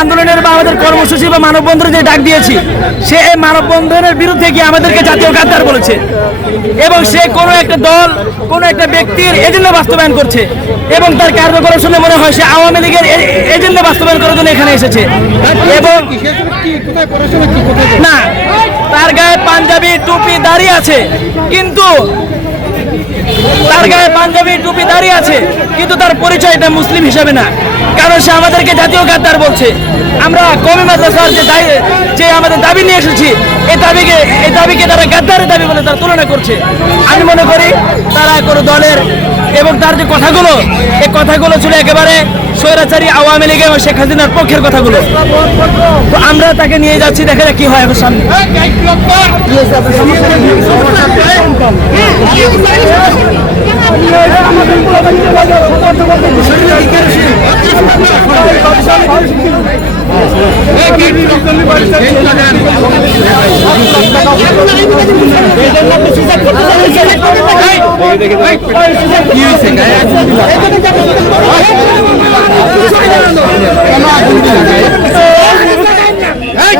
আন্দোলনের বা আমাদের কর্মসূচি বা মানববন্ধনের যে ডাক দিয়েছি, সে এই মানববন্ধনের বিরুদ্ধে গিয়ে আমাদেরকে জাতীয় গাদ্দার বলেছে এবং সে কোনো একটা দল, কোনো একটা ব্যক্তির এজেন্ডা বাস্তবায়ন করছে এবং তার কার্যকলাপ শুনে মনে হয় সে আওয়ামী লীগের এজেন্ডা বাস্তবায়ন করার জন্য এখানে এসেছে। এবং না, তার গায়ে পাঞ্জাবি টুপি দাঁড়িয়ে আছে, কিন্তু তার গায়ে পাঞ্জাবি টুপি দাঁড়িয়ে আছে, কিন্তু তার পরিচয়টা মুসলিম হিসাবে না, কারণ সে আমাদেরকে জাতীয় গাদ্দার বলছে। আমরা কওমি মাদ্রাসার যে আমাদের দাবি নিয়ে এসেছি, এই দাবিকে তারা গাদ্দারের দাবি বলে তারা তুলনা করছে। আমি মনে করি তারা কোনো দলের এবং তার যে কথাগুলো, এই কথাগুলো ছিল একেবারে স্বৈরাচারী আওয়ামী লীগ এবং শেখ হাসিনার পক্ষের কথাগুলো। তো আমরা তাকে নিয়ে যাচ্ছি, দেখা যাক কি হয় এখন সামনে।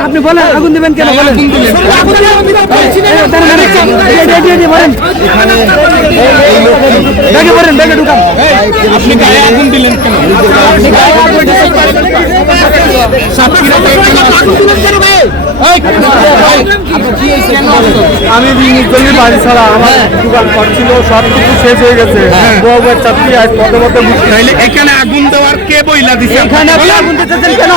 আপনি বলেন আগুন দিবেন কেন? বলেন আপনি গায়ে আগুন দিলেন কেন? আমি বাড়ি ছাড়া আমার দোকান করছিল, সব কিছু শেষ হয়ে গেছে। চাকরি আজ পদে পদে এখানে আগুন দেওয়ার কে বইলা দিছে? এখানে আপনি আগুন দিতেছেন কেন?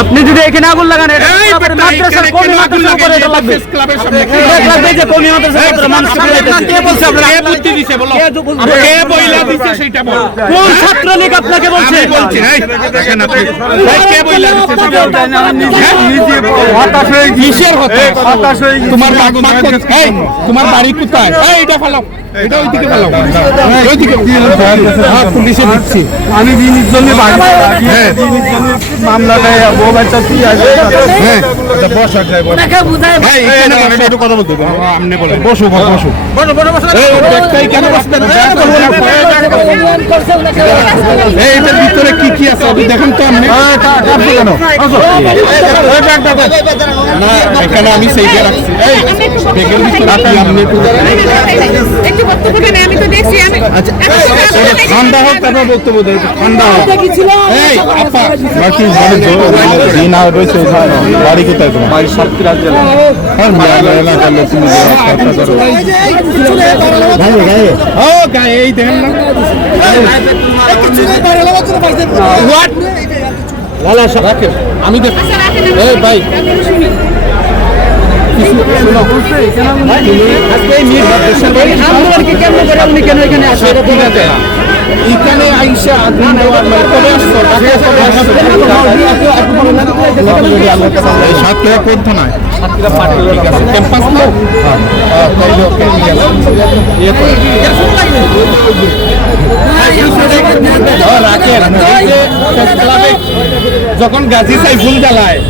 আপনি যদি এখানে আগুন লাগান, ছাত্রলীগ আপনাকে বলছে তোমার বাড়ি কোথায়? এটা ফেলাও, এটা ওইদিকে ফেলাও, ওইদিকে পুলিশে দিচ্ছি। আমি দিনের জন্য মামলাটা বউ বাচ্চা কথা বলতে আপনি বলেন। বসো বসো এইটার ভিতরে কি কি আছে আপনি দেখেন তো। আপনি এখানে আমি সেইটা রাখছি। ব্যাগের ভিতরে ঠান্ডা হোক, তারপর বক্তব্য দেয়। ঠান্ডা হোক। বাড়ি কোথায় তোমার? বাড়ি সাতক্ষীরা জেলা। এই দেখেন না, আমি দেখ ভাই এখানে আইসা আগুন দেওয়ার কবে আসছো? সাতক্ষীরা কোন থানায়? ক্যাম্পাস না? যখন গাজী সাইফুল জ্বালায়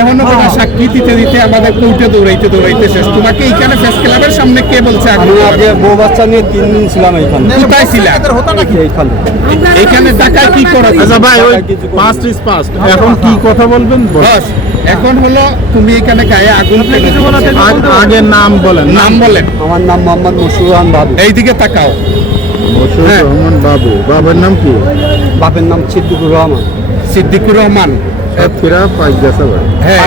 এখনো কোনো সাক্ষী দিতে দিতে আমাদের কোর্টে দৌড়াইতে দৌড়াইতে শেষ। তোমাকে এইখানে প্রেস ক্লাবের সামনে কে বলছে? আগে বউ বাচ্চা নিয়ে 3 দিন ছিলাম এইখানে। কোথায় ছিলাম? এইখানে ঢাকায় কি করো? আচ্ছা ভাই, ওই পাস্ট ইজ পাস্ট, এখন কি কথা বলবেন? বস, এখন হলো তুমি এখানে গায়ে আগুন আগে নাম বলেন। নাম বলেন। আমার নাম মোহাম্মদ মশরুর রহমান বাবু। এইদিকে তাকাও। মশরুর রহমান বাবু। বাবার নাম কি? বাপের নাম সিদ্দিকুর রহমান। সিদ্দিকুর রহমান। সাতক্ষীরা 5 গেছে। হ্যাঁ।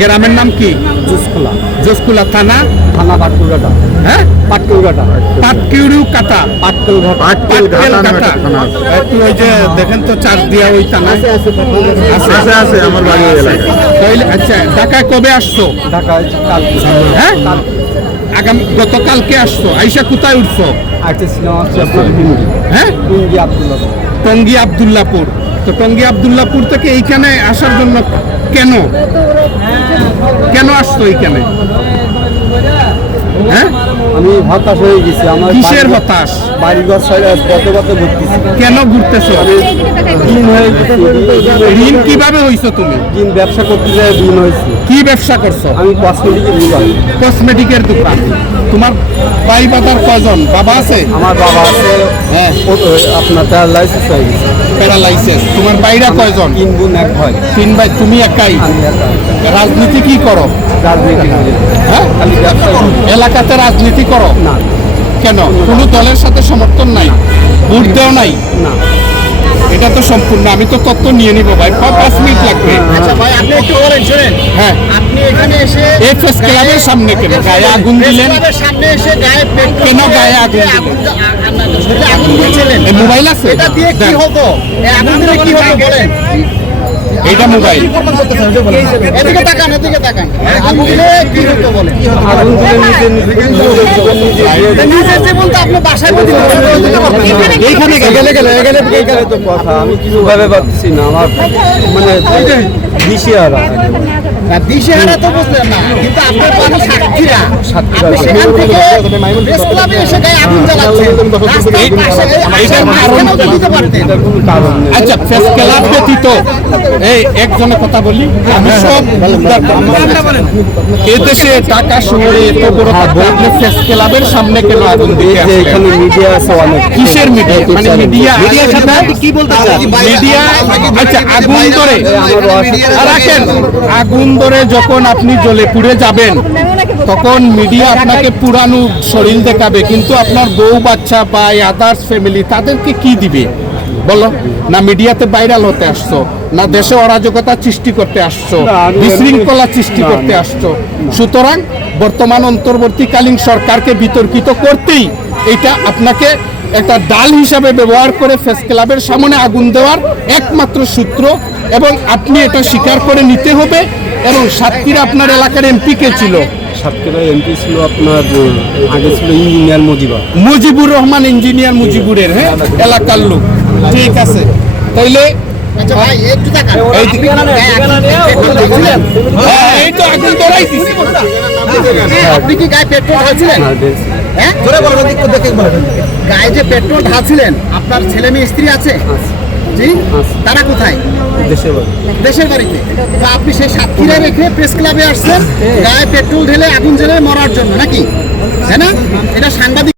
গ্রামের নাম কি? জোসকুলা। জোসকুলা থানা? থানা পাটকুলঘাটা। হ্যাঁ, পাটকুলঘাটা। পাটকিউরু কাটা। পাটকুলঘাটা। একটু ওই যে দেখেন তো চার্জ দিয়া ওই থানা আছে আমার বাড়ি এলাকায়। তাইলে আচ্ছা, ঢাকায় কবে আসছো? ঢাকায় কালকে। হ্যাঁ, গতকালকে আসছো। আইসা কোথায় উঠছো? আসছিলাম আপনার টঙ্গী। হ্যাঁ, টঙ্গী আব্দুল্লাহ। টঙ্গী আব্দুল্লাহপুর। তো টঙ্গী আব্দুল্লাহপুর থেকে এইখানে আসার জন্য কেন আসতো এইখানে? হ্যাঁ আমি হতাশ হয়ে গেছি। আমার কিসের হতাশ? বাড়িঘর সাইড পথে পথে ঘুরতেছি। কেন ঘুরতেছো? ঋণ হয়ে গেছে। ঋণ কিভাবে হইছো তুমি? ঋণ ব্যবসা করতে যায় ঋণ হয়েছে। কি ব্যবসা করছো? আমি কসমেটিকের দোকান। কসমেটিকের দোকান। তোমার ভাই বাবার কজন? বাবা আছে? আমার বাবা আছে হ্যাঁ, আপনার প্যারালাইসিস হয়ে গেছে। প্যারালাইসিস। তোমার ভাইরা কয়জন? 3 বোন 1 ভাই। 3 ভাই, তুমি একাই। আমি একা। রাজনীতি কি করো? রাজনীতি করি। হ্যাঁ, খালি ব্যবসা করি। এলাকাতে রাজনীতি করো? না কেন? কোনো দলের সাথে সমর্থন নাই? ভোট দেও নাই? না। এটা তো সম্পূর্ণ, আমি তো তথ্য নিয়ে নিব ভাই, 5 মিনিট লাগবে। আচ্ছা ভাই, আপনি একটু বলেন, শুনেন, হ্যাঁ, আপনি এখানে এসে এই প্রেস ক্লাবের সামনে কেন গায়ে আগুন দিলেন? ক্লাবের সামনে এসে গায়ে পেট্রোল কেন গায়ে আগুন দিলেন? আগুন দিয়েছিলেন। এই মোবাইল আছে? এটা দিয়ে কি দেন। হতো? এই আগুন দিলে কি হতো বলেন? এইটা মোবাইল। এদিকে তাকান, এদিকে তাকান। আগুন দিলে কি হতো বলেন? আগুন দিলে নিজে নিজের জীবন তো আপনি বাসায় বসে এইখানে এখানে তো কথা আমি কিছু ভাবে পাচ্ছি না। আমার মানে দিশেহারা। দিশেহারা তো বুঝলেন না, কিন্তু আপনার পানি সাক্ষীরা, আপনি সেখান থেকে প্রেস ক্লাবে এসে গায়ে আগুন জ্বালাচ্ছেন। রাস্তার পাশে এইটার কারণ তো দিতে পারতেন। এটার কোনো কারণ নেই। আচ্ছা, প্রেস ক্লাব ব্যতীত এই একজনের কথা বলি, আমি সব এদেশে ঢাকা শহরে এত বড় কথা, আপনি প্রেস ক্লাবের সামনে কেন আগুন এই দিতে যে আসলেন? এখানে মিডিয়া আছে অনেক। কিসের মিডিয়া? মানে মিডিয়ার সাথে আপনি কি বলতে চান? মিডিয়া, আচ্ছা, আগুন ধরে রাখেন, আগুন ধরে যখন আপনি জ্বলে পুড়ে যাবেন তখন মিডিয়া আপনাকে পুরানো শরীর দেখাবে, কিন্তু আপনার বউ বাচ্চা বা আদার্স ফ্যামিলি তাদেরকে কি দিবে বলো? না মিডিয়াতে ভাইরাল হতে আসছো, না দেশে অরাজকতা সৃষ্টি করতে আসছো, না, আমি বিশৃঙ্খলা সৃষ্টি না, করতে না। আসছো। সুতরাং বর্তমান অন্তর্বর্তীকালীন সরকারকে বিতর্কিত করতেই এটা আপনাকে একটা ডাল হিসাবে ব্যবহার করে প্রেস ক্লাবের সামনে আগুন দেওয়ার একমাত্র সূত্র, এবং আপনি এটা স্বীকার করে নিতে হবে। এবং সাতক্ষীরা আপনার এলাকার এমপি কে ছিল? সাতক্ষীরা এমপি ছিল আপনার আগে ছিল ইঞ্জিনিয়ার মুজিবুর রহমান, ইঞ্জিনিয়ার মুজিবুরের, হ্যাঁ, এলাকার লোক। ঠিক আছে, তাইলে আচ্ছা ভাই, একটু তাকান। এই আপনি গায়ে পেট্রোল ঢালছিলেন? হ্যাঁ, এই তো আগুন ধরাই দিছে। আপনি কি গায়ে পেট্রোল ঢালছিলেন? হ্যাঁ? গায়ে যে পেট্রোল ঢালছিলেন, আপনার ছেলে মেয়ে স্ত্রী আছে? জি? তারা কোথায়? দেশের বাড়ি। দেশের বাড়িতে। তো আপনি সেই সাতক্ষীরা রেখে প্রেস ক্লাবে আসছেন গায়ে পেট্রোল ঢেলে আগুন জ্বেলে মরার জন্য নাকি? তাই না? এটা সাংবাদিক